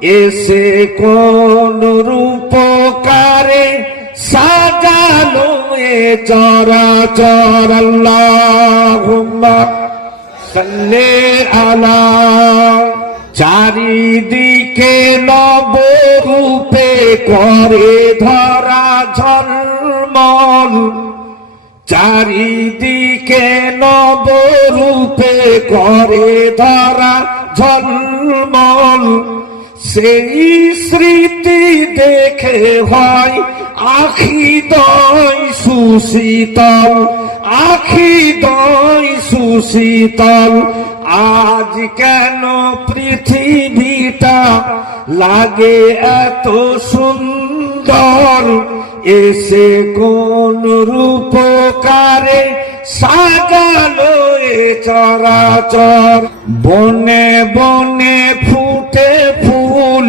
এসে কোন রূপকারে সাজালো এ চরাচর আল্লাহুম্মা। সাল্লি আলা। চারিদিকে নবরূপে করে ধরা ঝলমল। চারিদিকে নব রূপে করে ধরা ঝলমল। সেই স্মৃতি দেখে হয় আখি দয় সুশীতল, আখি দয় সুশীতল। আজ কেন পৃথিবীটা লাগে এত সুন্দর? এসে কোন রূপকারে সাজালো চরাচর। বনে বনে ফুটে ফুল,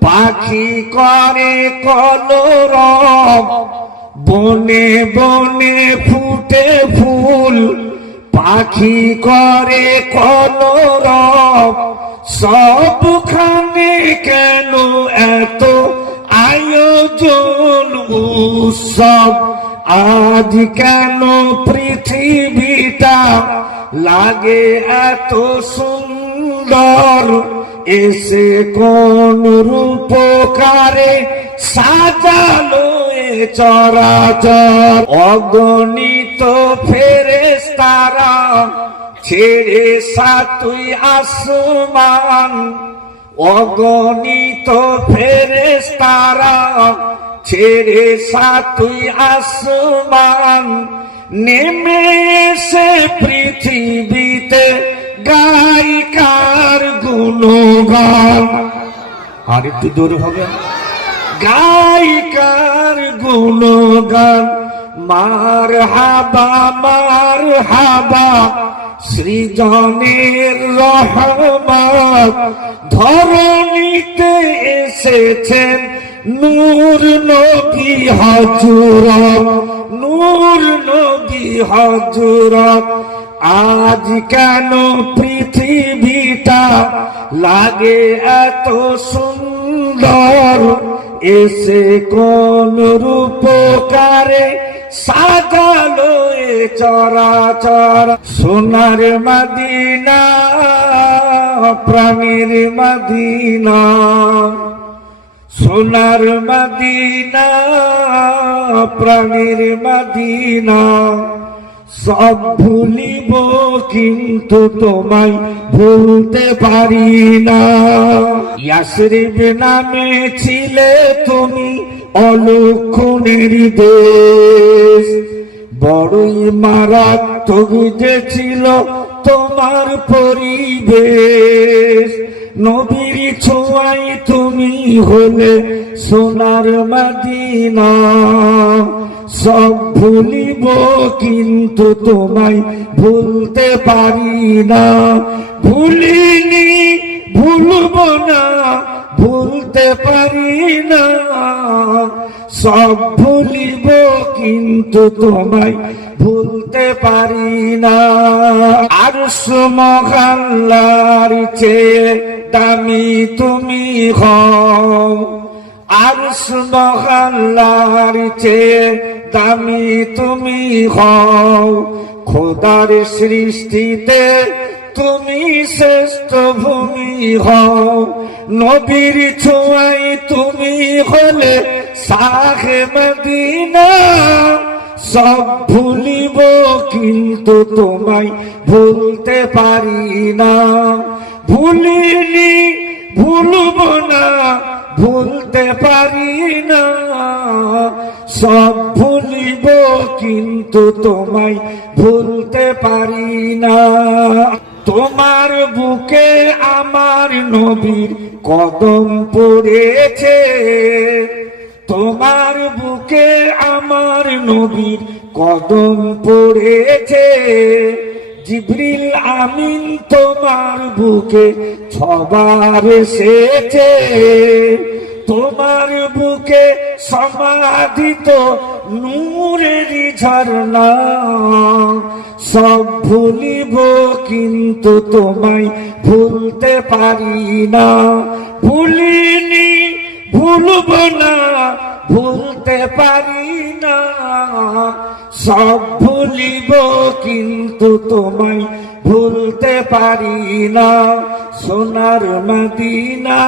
পাখি করে কলরব। বনে বনে ফুটে ফুল, পাখি করে কলরব। সবখানে কেন এত আয়োজন, উৎসব? আজ কেন পৃথিবীটা লাগে এত সুন্দর? এসে কোন রূপকারে সাজালো চরাচর? অগণিত ফেরেস্তারা ছেড়ে সাতুই আসমান। অগণিত ফেরেস্তারা ছেড়ে সাতুই আসমান, নেমে এসে পৃথিবীতে গায়িকার গুণগান। আর একটু দূর হবে। গায়িকার গুণগান, মার হাবা মার হাবা, সৃজনের রহমত। ধরণীতে এসেছেন নূর নবী হজুরত নূর নবী হজুরত আজ কেন পৃথিবীটা লাগে এত সুন্দর? এসে কোন রূপকারে সাজালো এ চরাচর? সোনার মদিনা, প্রাণীর মদিনা। সোনার মদিনা, প্রাণীর মদিনা। সব ভুলিব কিন্তু তোমায় ভুলতে পারি না। ইয়াসরিব নামে ছিলে তুমি অলক্ষণের দেশ বড়ই মারাত্মক যে ছিল তোমার পরিবেশ। নবীর ছোঁয়াই তুমি হলে সোনার মাদিনা। সব ভুলিব কিন্তু তোমায় ভুলতে পারি না। ভুলিনি, ভুলব না। ভুলতে পারি না। সব ভুলিব কিন্তু তোমায় ভুলতে পারি না। আর সুমহাল্লার চেয়ে দামি তুমি হও। আর সুমহাল্লার চেয়ে দামি তুমি হও। খোদার সৃষ্টিতে তুমি শ্রেষ্ঠ ভূমি হও। নবীর ছোঁয়াই তুমি হলে সাহে মদিনা। সব ভুলিব কিন্তু তোমায় ভুলতে পারি না। ভুলিনি, ভুলব না, ভুলতে পারি না। সব ভুলিব কিন্তু তোমায় ভুলতে পারি না। তোমার বুকে আমার নবীর কদম পড়েছে। তোমার বুকে আমার নবীর কদম পড়েছে। জিবরিল আমিন তোমার বুকে ছবার এসেছে। তোমার বুকে সমাধিত নূরের ঝর্ণা। সব ভুলিব কিন্তু তোমায় ভুলতে পারি না। ভুলিনি, ভুলব না, ভুলতে পারি না। সব ভুলিব কিন্তু তোমায় ভুলতে পারি না। সোনার মদিনা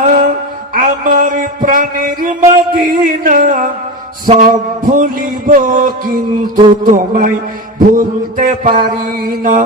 আমার প্রাণের মদিনা সব ভুলিব কিন্তু তোমায় ভুলতে পারি না।